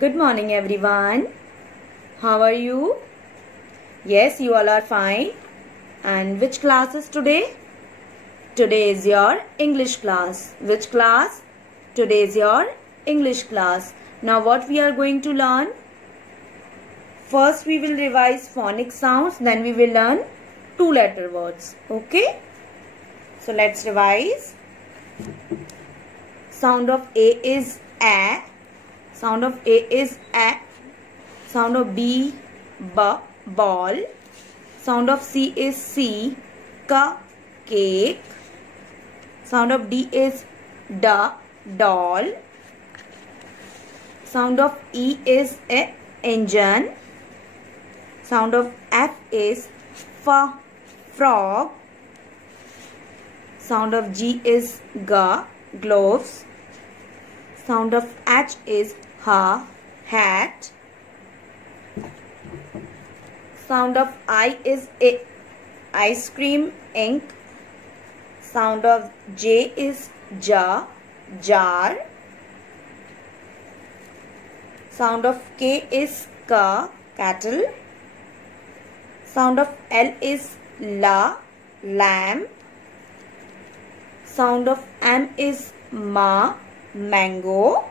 Good morning everyone. How are you? Yes, you all are fine. And which class is today? Today is your English class. Which class? Today is your English class. Now what we are going to learn? First we will revise phonic sounds, then we will learn two-letter words. Okay? So let's revise. Sound of A is A. Sound of A is A. Sound of B, B, ball. Sound of C is C, K, cake. Sound of D is D, doll. Sound of E is A, engine. Sound of F is F, frog. Sound of G is G, gloves. Sound of H is H, hat. Sound of I is A, ice cream, ink. Sound of J is J, jar. Sound of K is K, cattle. Sound of L is La, lamb. Sound of M is Ma, mango.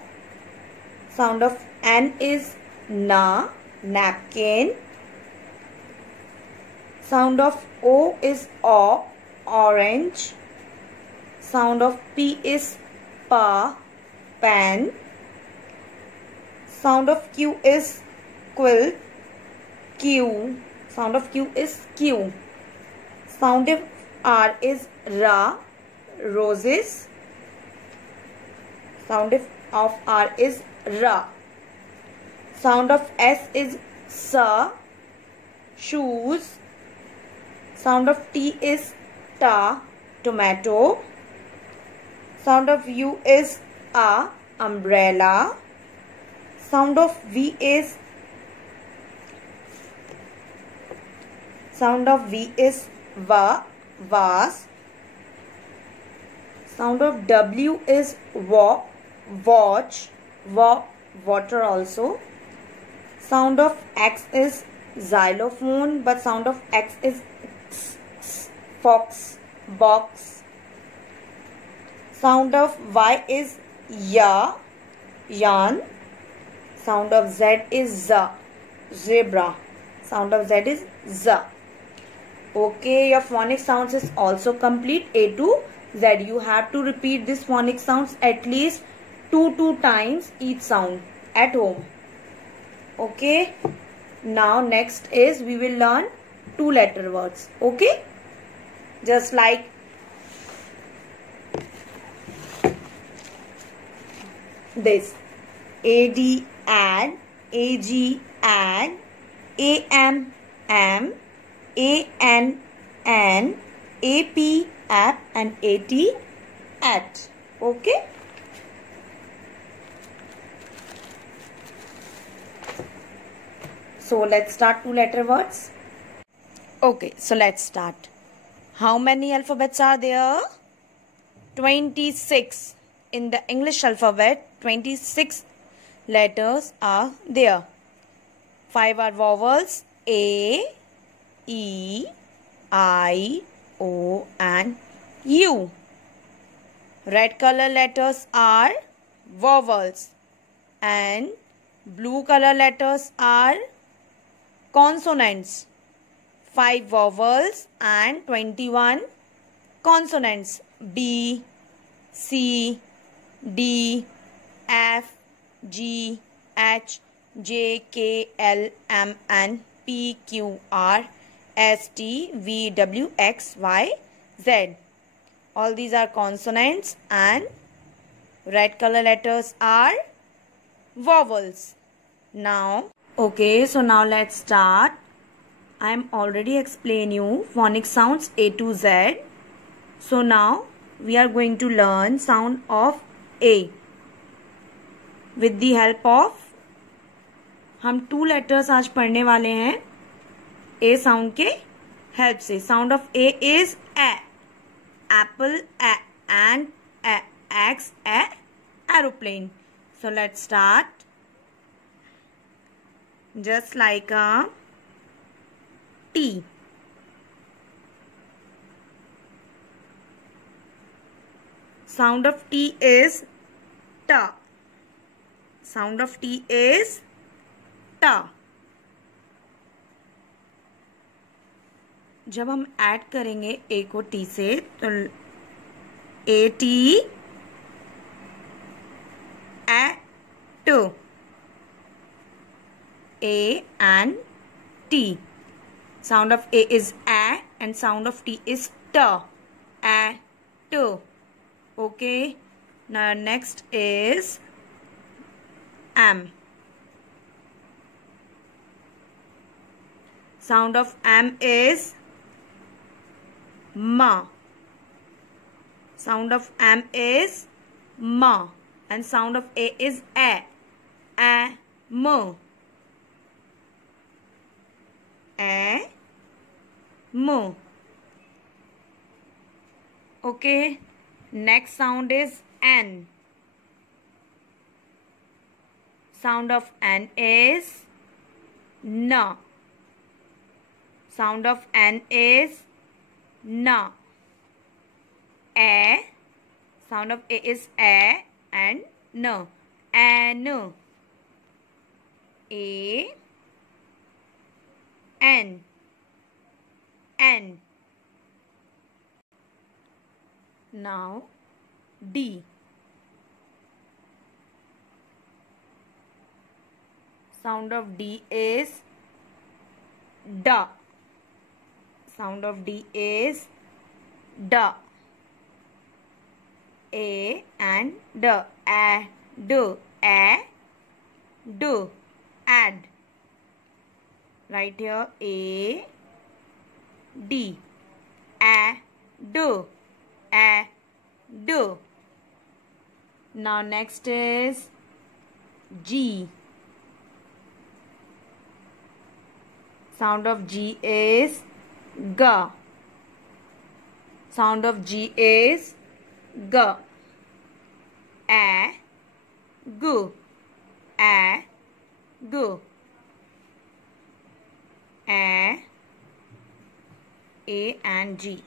Sound of N is Na, napkin. Sound of O is O, orange. Sound of P is Pa, pen. Sound of Q is quilt, Q. Sound of Q is Q. Sound of R is Ra, roses. Sound of R is Ra. Sound of S is Sa, shoes. Sound of T is Ta, tomato. Sound of U is A, umbrella. Sound of V is Va, vase. Sound of W is Wa, watch, water also. Sound of X is xylophone, but sound of X is fox, box. Sound of Y is Ya, yarn. Sound of Z is Z, zebra. Sound of Z is Z. Okay, your phonic sounds is also complete. A to Z. You have to repeat this phonic sounds at least 2 times each sound at home. Okay. Now next is we will learn two-letter words. Okay. Just like this. AD, add. AG, add. AM, am. AN, an. AP, app, and AT, at. Okay. So let's start two-letter words. Okay, so let's start. How many alphabets are there? 26. In the English alphabet, 26 letters are there. 5 are vowels: A, E, I, O, and U. Red color letters are vowels and blue color letters are consonants. 5 vowels and 21 consonants: B, C, D, F, G, H, J, K, L, M, N, P, Q, R, S, T, V, W, X, Y, Z. All these are consonants and red color letters are vowels. Now, okay, so now let's start. I am already explain you phonic sounds A to Z. So now we are going to learn sound of A. With the help of हम 2 letters आज पढ़ने वाले हैं A sound के help से. Sound of A is A, apple, A, and A, X, A, aeroplane. So let's start. just like a T. Sound of T is ta. Sound of T is ta. जब हम add करेंगे ए को T से तो A T to A and T. Sound of A is A and sound of T is T. A, T. Okay. Now next is M. Sound of M is Ma. Sound of M is Ma. And sound of A is A. A, M. A, M. Okay. Next sound is N. Sound of N is Na. Sound of N is Na. A. Sound of A is A and N. An. A. N. N. Now D. Sound of D is da. Sound of D is da. A and D. A, D. A, D. Add. Right here A, D. A, D. A, D. Now next is G. Sound of G is G. Sound of G is G. A, G. A, G. A and G.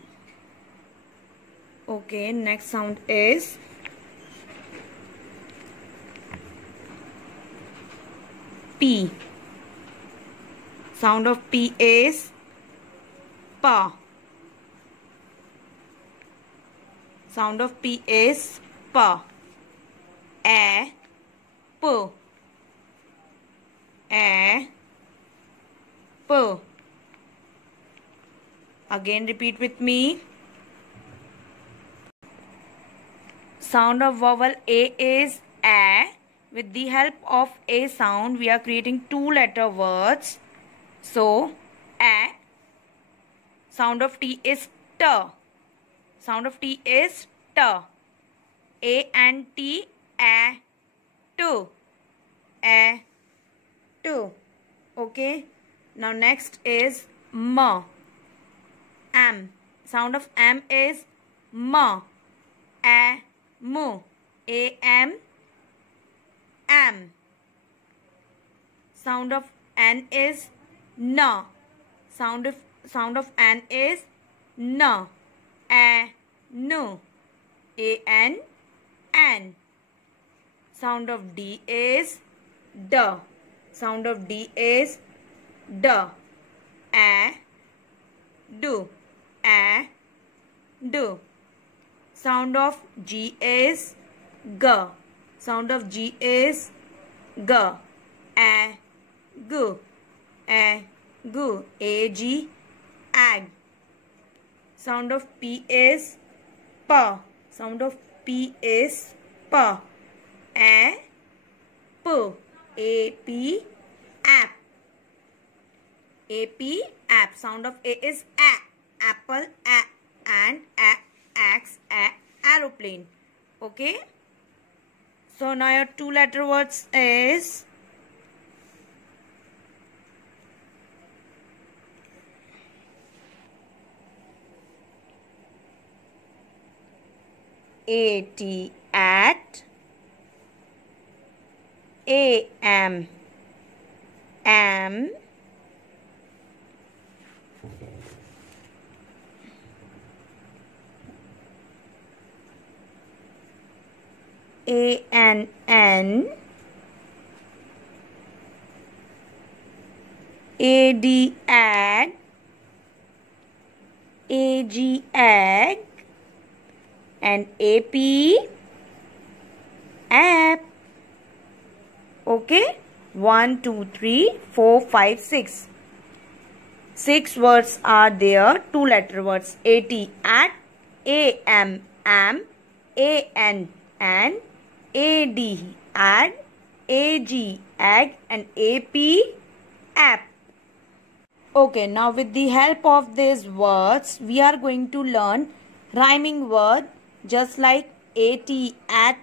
Okay, next sound is P. Sound of P is Pa. Sound of P is Pa. A, P. A, P. Again repeat with me. Sound of vowel A is A. With the help of A sound, we are creating two-letter words. So, A. Sound of T is T. Sound of T is T. A and T, A, T. A, T. Okay. Now next is M. M. Sound of M is M. A, M. A, M. M. Sound of N is N. Sound of N is N. A, N. A, N. N. Sound of D is D. Sound of D is D. A, D. A, D. Sound of G is G. Sound of G is G. A, G. A, G. A, G. Ag. Sound of P is P. Sound of P is P. A, P. A, P. App. A, P. App. Sound of A is A. Apple. A. And A. Axe. A. Aeroplane. Okay. So now your two-letter words is AT, at, AM. am, ann, ad, ad, ag, ag, and ap, app. Okay, 1, 2, 3, 4, 5, 6. 6 words are there, 2 letter words. At, at, am, am, an, ad, ad, ag, ag, and ap, app. Okay, now with the help of these words, we are going to learn rhyming word just like at.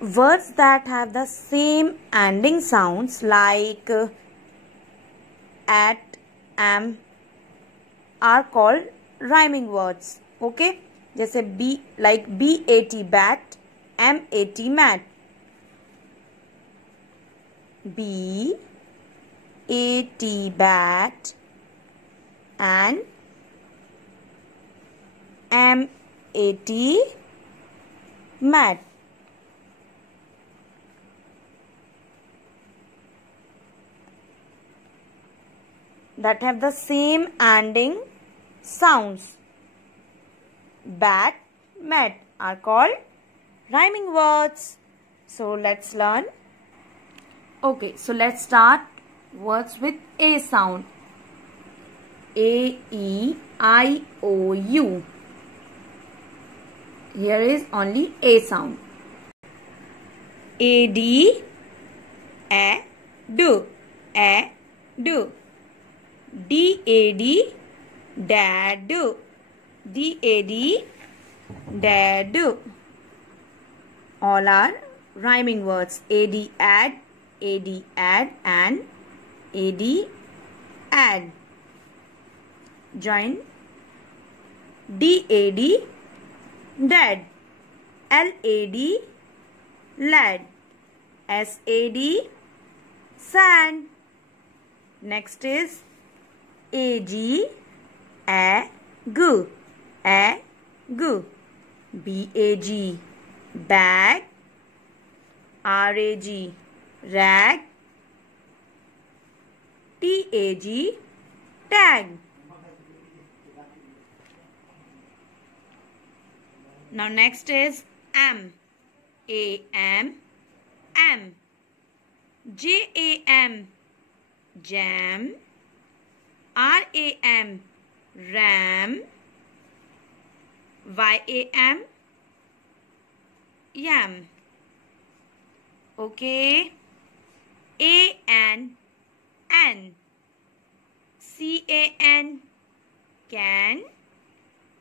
Words that have the same ending sounds like at, am are called rhyming words. Okay, जैसे b like bat, bat, mat, mat. b at, bat, and mat, mat. That have the same ending sounds. Bat, mat are called rhyming words. So let's learn. Okay, so let's start words with A sound. A, E, I, O, U. Here is only A sound. A, D, a, do, a, do. D, A, D, dad, do. D, A, D, dad, do. All are rhyming words. Ad, ad, ad, and ad, ad. Join. DAD, dad. LAD, lad. SAD, sad. Next is AG, ag, ag. BAG, bag. RAG, rag. TAG, tag. Now next is am. AM, am. JAM, jam. RAM, ram. YAM, yam. Okay. AN, an. CAN, can.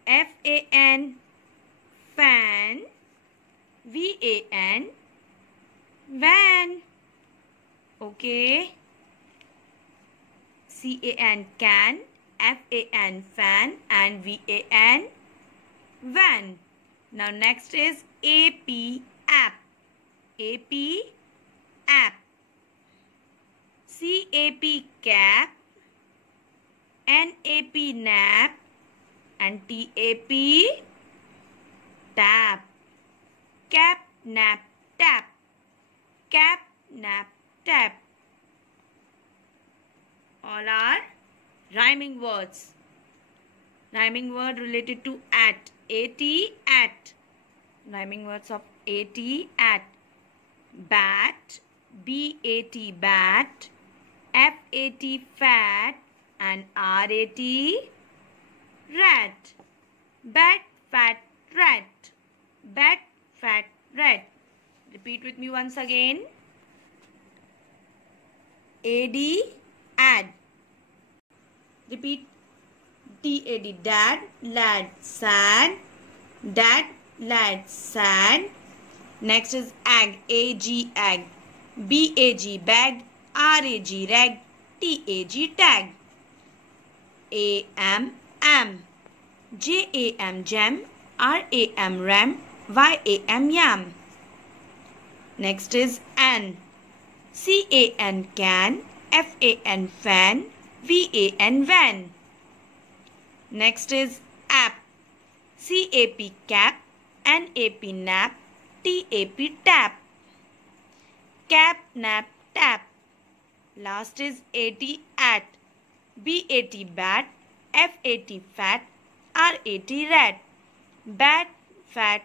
FAN, fan. VAN, van. Okay. CAN, can. FAN, fan, and VAN, van. Now next is AP, app. AP, app. CAP, cap. NAP, nap. And TAP, tap. Cap, nap, tap. Cap, nap, tap. All are rhyming words. Rhyming word related to at. At. Rhyming words of at. Bat. BAT, bat. FAT, fat. And RAT, rat. Bat, fat, rat. Bat, fat, rat. Repeat with me once again. AD, ad. Repeat. DAD, dad, lad, sad. Dad, lad, sad. Next is ag. AG, ag. BAG, bag. RAG, rag. TAG, tag. AM, am. JAM, jam. RAM, ram. YAM, yam. Next is an. C-A-N can, F-A-N fan, V-A-N van. Next is app. C-A-P cap, N-A-P nap, T-A-P tap. Cap, nap, tap. Last is A-T at. B-A-T bat, F-A-T fat, R-A-T rat. Bat, fat,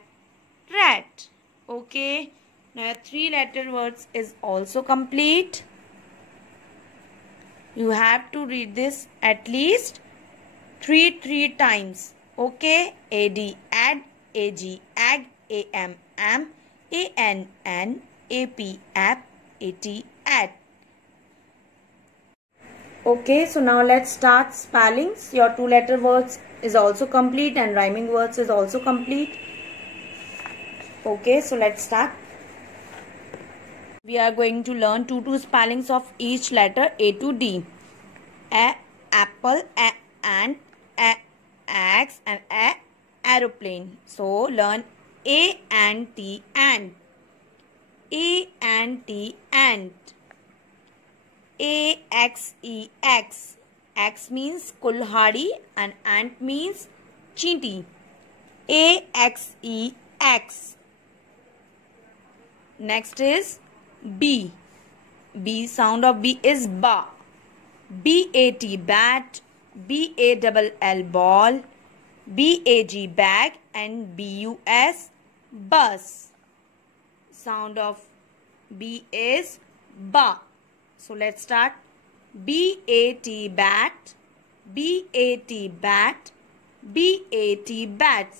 rat. Okay. Now 3-letter words is also complete. You have to read this at least three times. Okay. A-D ad, A-G ag, A-M am, A-N-N, A-P app, A-T at. Okay, so now let's start spellings. Your 2-letter words is also complete and rhyming words is also complete. Okay, so let's start. We are going to learn 2 spellings of each letter A to D. A, apple, A, ant, A, axe and A, aeroplane. So learn A and T, ant. A and T, ant. A-X-E-X. X means kulhadi and ant means chinti. A-X-E-X. Next is B. B, sound of B is ba. B-A-T bat, B-A-double-L ball, B-A-G bag and B-U-S bus. Sound of B is ba. So let's start. B-A-T bat, B-A-T bat, B-A-T bat.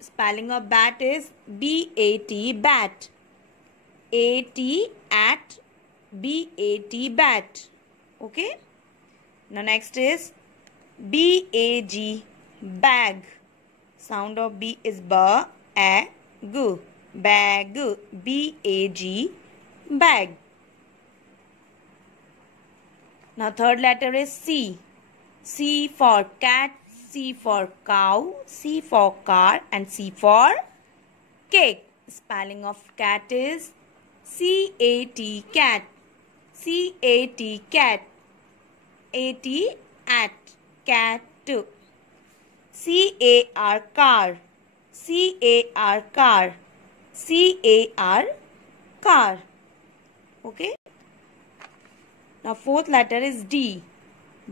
Spelling of bat is B-A-T bat. A-T at, B-A-T bat. Okay. Now next is B-A-G bag. Sound of B is ba, a, g. Bag, B-A-G bag. Now 3rd letter is C. C for cat, C for cow, C for car and C for cake. Spelling of cat is C-A-T cat. C-A-T cat. A-T at cat. C-A-R car. C-A-R car. C-A-R car. Okay. Now 4th letter is D.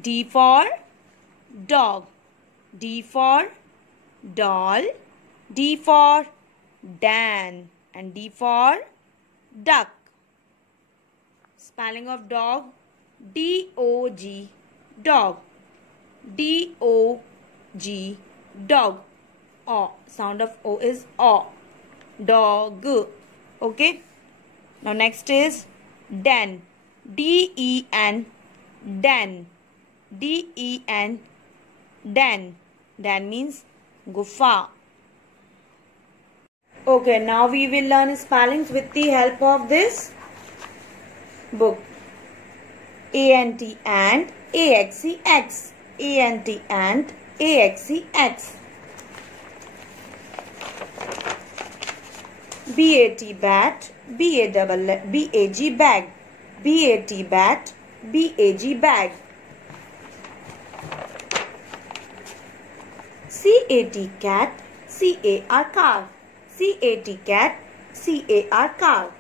D for dog. D for doll. D for Dan. And D for duck. Spelling of dog D-O-G dog. D-O-G dog. O. Sound of O is O. Dog. Okay. Now next is Den. D-E-N, Den. D-E-N, Den. Den means gufa. Okay, now we will learn spellings with the help of this book. A-N-T ant, A-X-E-X. A-N-T ant, A-X-E-X. B-A-T bat, B-A-G bag. B-A-T bat, B-A-G bag. C-A-T cat, C-A-R car. C-A-T cat, C-A-R car.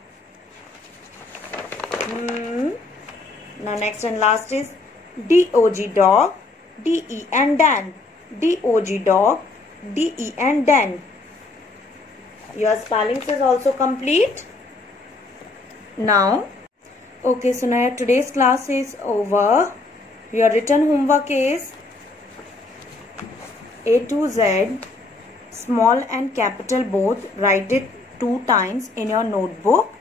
Now next and last is D-O-G dog, D-E-N Dan. D-O-G dog, D-E-N Dan. Your spellings is also complete. Now, okay, so now today's class is over. Your written homework is A to Z, small and capital both. Write it 2 times in your notebook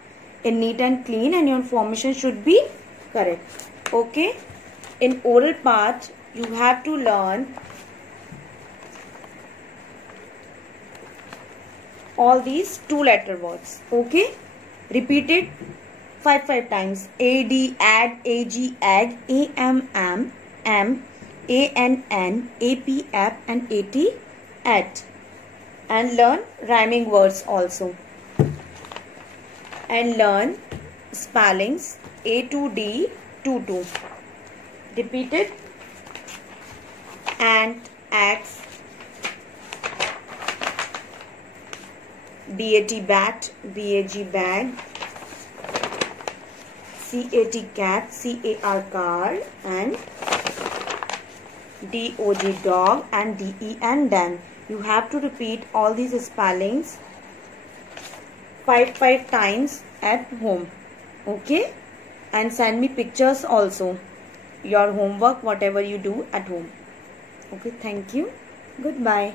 in neat and clean, and your information should be correct. Okay. In oral part, you have to learn all these 2-letter words. Okay. Repeat it 5 times. A-D, ad, A-G, ag, A-M, am, am, A-N-N, A-P, app and A-T, at. And learn rhyming words also. And learn spellings A to D, tutu. Repeat it. Ant, axe. BAT, bat. BAG, bag. CAT, cat. CAR, car. And DOG, dog. And DE, and dan. You have to repeat all these spellings 5 times at home. Okay? And send me pictures also. Your homework, whatever you do at home. Okay, thank you. Goodbye.